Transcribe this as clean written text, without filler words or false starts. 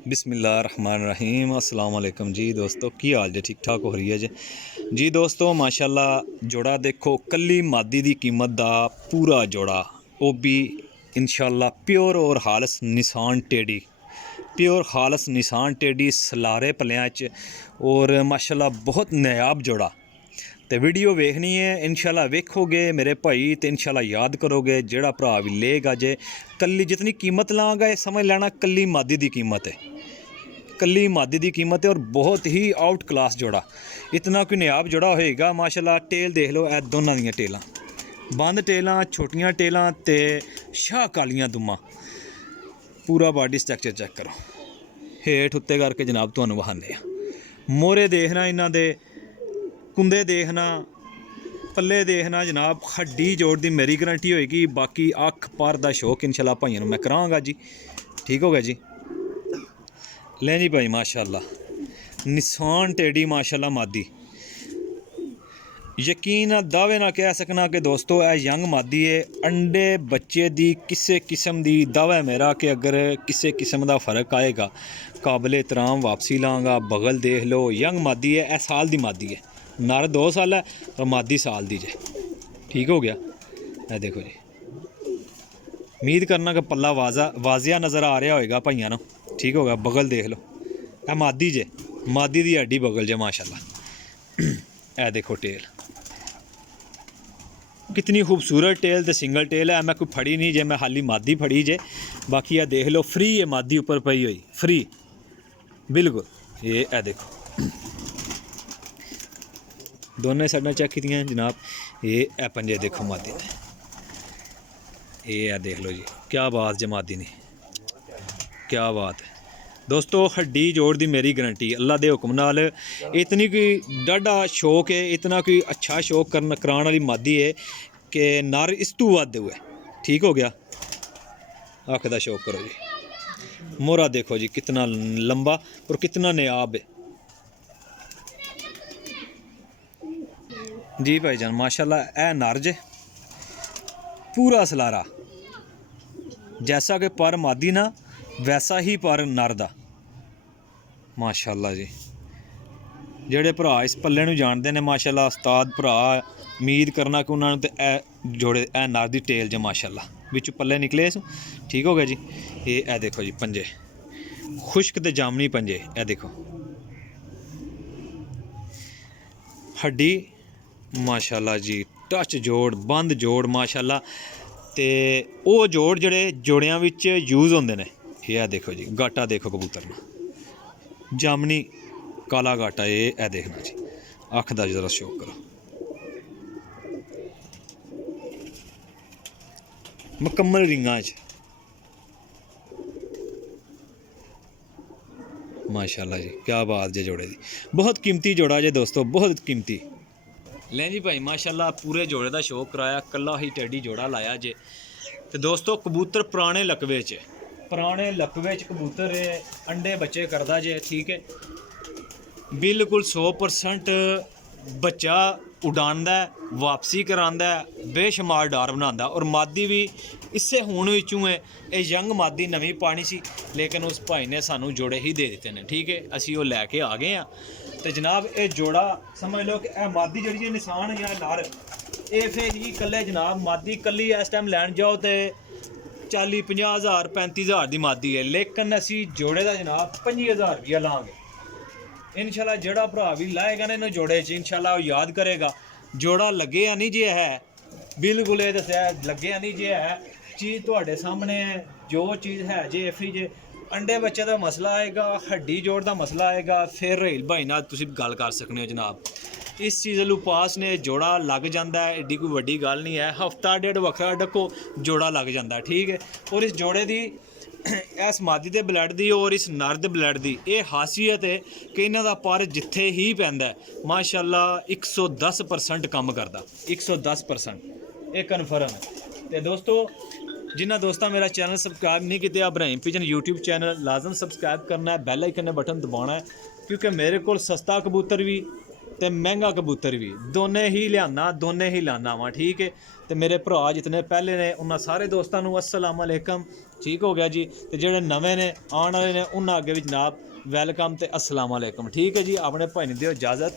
बिस्मिल्लाहिर्रहमानिर्रहीम अस्सलाम वालेकुम जी दोस्तों, की हाल जे? ठीक ठाक हो रही है जी दोस्तों। माशाल्लाह जोड़ा देखो, कली मादी दी कीमत दा पूरा जोड़ा, वो भी इंशाल्लाह प्योर और खालस निशान टेडी, प्योर खालस निशान टेडी सलारे पलियां च, और माशाल्लाह बहुत नायाब जोड़ा। तो वीडियो वेखनी है इंशाल्लाह, वेखोगे मेरे भाई तो इंशाल्लाह याद करोगे। जेड़ा भरा भी लेगा जे कली जितनी कीमत लाँगा ये समझ लेना कली मादी दी कीमत है, कली मादी दी कीमत है, और बहुत ही आउट क्लास जोड़ा। इतना कोई नायाब जोड़ा होएगा माशाल्लाह। टेल देख लो, ए दोनों दियां टेलां, बंद टेलां, छोटियां टेलां ते शाह कालियां दुम्मा। पूरा बॉडी स्ट्रक्चर चेक करो, हेठ उत्ते करके जनाब तुहानूं वहाने आ। मोहरे देखना इन्हां दे, कुंदे देखना, पल्ले देखना जनाब। हड्डी जोड़ दी मेरी गारंटी होएगी, बाकी अख पर दा शौक इंशाल्लाह भाइयों मैं करांगा जी। ठीक हो गया जी। ले जी भाई माशाल्लाह निशान टेडी माशाल्लाह मादी। यकीन दावे ना कह सकना कि दोस्तों यह यंग मादी है। अंडे बच्चे दी किसी किस्म दी दावा है मेरा कि अगर किसी किस्म का फ़र्क आएगा काबिल एहतराम वापसी लाँगा। बगल देख लो, यंग मादी है, यह साल दी मादी है। नर 2 साल है और मादी साल दी जे। ठीक हो गया। यह देखो जी, उम्मीद करना कि पल्ला वाजिया नज़र आ रहा होएगा भाइयों। ठीक हो गया। बगल देख लो, यह मादी जे, मादी दी हड्डी बगल जे माशाल्लाह। यह देखो टेल कितनी खूबसूरत टेल तो सिंगल टेल है। मैं कोई फड़ी नहीं जे, मैं खाली मादी फड़ी जे। बाकी यह देख लो फ्री है, मादी ऊपर पई हुई फ्री बिल्कुल। ये देखो दोनों साइडां चेक कीतियां जनाब। ये पंजे देखो मादी ने, ये देख लो जी, क्या बात जे मादी ने, क्या बात है दोस्तों। हड्डी जोड़ दी मेरी गारंटी अल्लाह दे हुक्म नाल। इतनी कोई डाढ़ा शौक है, इतना कोई अच्छा शौक कराने वाली मादी है कि नर इस तू वध हुए। ठीक हो गया। अख दा शौक करो जी। मोहरा देखो जी कितना लंबा और कितना नायाब है जी भाईजान माशाल्लाह। ए नर जे पूरा सलारा, जैसा कि पर मादी ना वैसा ही पर नर दा माशाल्लाह जी। जेड़े भरा इस पल्ले नूं जानदे ने माशाल्लाह, उस्ताद भरा, उम्मीद करना कि उन्होंने तो ए जोड़े ए नर दी टेल जे माशाल्लाह, विच पल्ले निकले इस। ठीक हो गया जी। ये देखो जी पंजे खुश्क ते जामनी पंजे। ए देखो हड्डी माशाल्लाह जी, टच जोड़, बंद जोड़ माशाल्लाह। ते वो जोड़ जड़े जोड़ियां विच यूज़ होंदे ने। ये देखो जी गाटा देखो कबूतर ना, जामनी काला गाटा। ये देखना जी, अख दा जरा शौक करो। मुकम्मल रिंगां च माशाल्लाह जी, क्या बात जे जोड़े दी। बहुत कीमती जोड़ा जे दोस्तों, बहुत कीमती। ले जी भाई माशाल्लाह पूरे जोड़े का शौक कराया, कला ही टेडी जोड़ा लाया जे। तो दोस्तों कबूतर पुराने लकवे च, पुराने लकवे च कबूतर अंडे बच्चे करदा जे। ठीक है, बिल्कुल 100% बच्चा उड़ांदा, वापसी करांदा, बेशुमार डार बनांदा। और मादी भी इससे हुण विचों है। ये यंग मादी नवीं पानी सी, लेकिन उस भाई ने सानू जोड़े ही दे दिते हैं। ठीक है, असी वो लैके आ गए हैं। तो जनाब ये जोड़ा समझ लो कि मादी जी निशान या नर ये फिर ही कल्ले जनाब मादी कली इस टाइम लैन जाओ तो 40-50 हज़ार 35 हज़ार की मादी है, लेकिन असी जोड़े का जनाब 25,000 रुपया लाँगे इंशाल्लाह। जोड़ा भरा भी लाएगा ना इन्होंने जोड़े च इंशाल्लाह वो याद करेगा जोड़ा लगे या नहीं जे है। बिल्कुल ये दस्या लगे या नहीं जे है, चीज़ तुहाडे सामने है। जो चीज़ है जे इफी जे अंडे बच्चे का मसला आएगा, हड्डी जोड़ का मसला आएगा, फिर रहील भाई नाल तुसीं गल कर सकते हो जनाब। इस चीज़ लू पास ने जोड़ा लग जाता है, एडी कोई वड्डी गल नहीं है। हफ्ता डेढ़ वखरा डको जोड़ा लग जाता है। ठीक है, और इस जोड़े की इस मादी के ब्लड की और इस नर के ब्लड की ये खासियत है कि इन्हों का पर जिथे ही पैंदा है माशाल्लाह 110% काम करता, 110% ये कन्फर्म है। तो दोस्तों जिन्होंने दोस्तों मेरा चैनल सबसक्राइब नहीं किया, इब्राहिम पिजन यूट्यूब चैनल लाजम सबसक्राइब करना है, बैल आइकन बटन दबाना है, क्योंकि मेरे को सस्ता कबूतर भी तो महंगा कबूतर भी दोने ही लियाना, दोने ही लाना वा। ठीक है, तो मेरे भरा जितने पहले ने उन्होंने सारे दोस्तों अस्सलाम वालेकुम। ਠੀਕ ਹੋ ਗਿਆ ਜੀ। ਤੇ ਜਿਹੜੇ ਨਵੇਂ ਨੇ ਆਉਣ ਵਾਲੇ ਨੇ ਉਹਨਾਂ ਅੱਗੇ ਵੀ ਜਨਾਬ ਵੈਲਕਮ ਤੇ अस्सलाम वालेकुम। ठीक है जी, अपने भाई ने दिओ इजाज़त।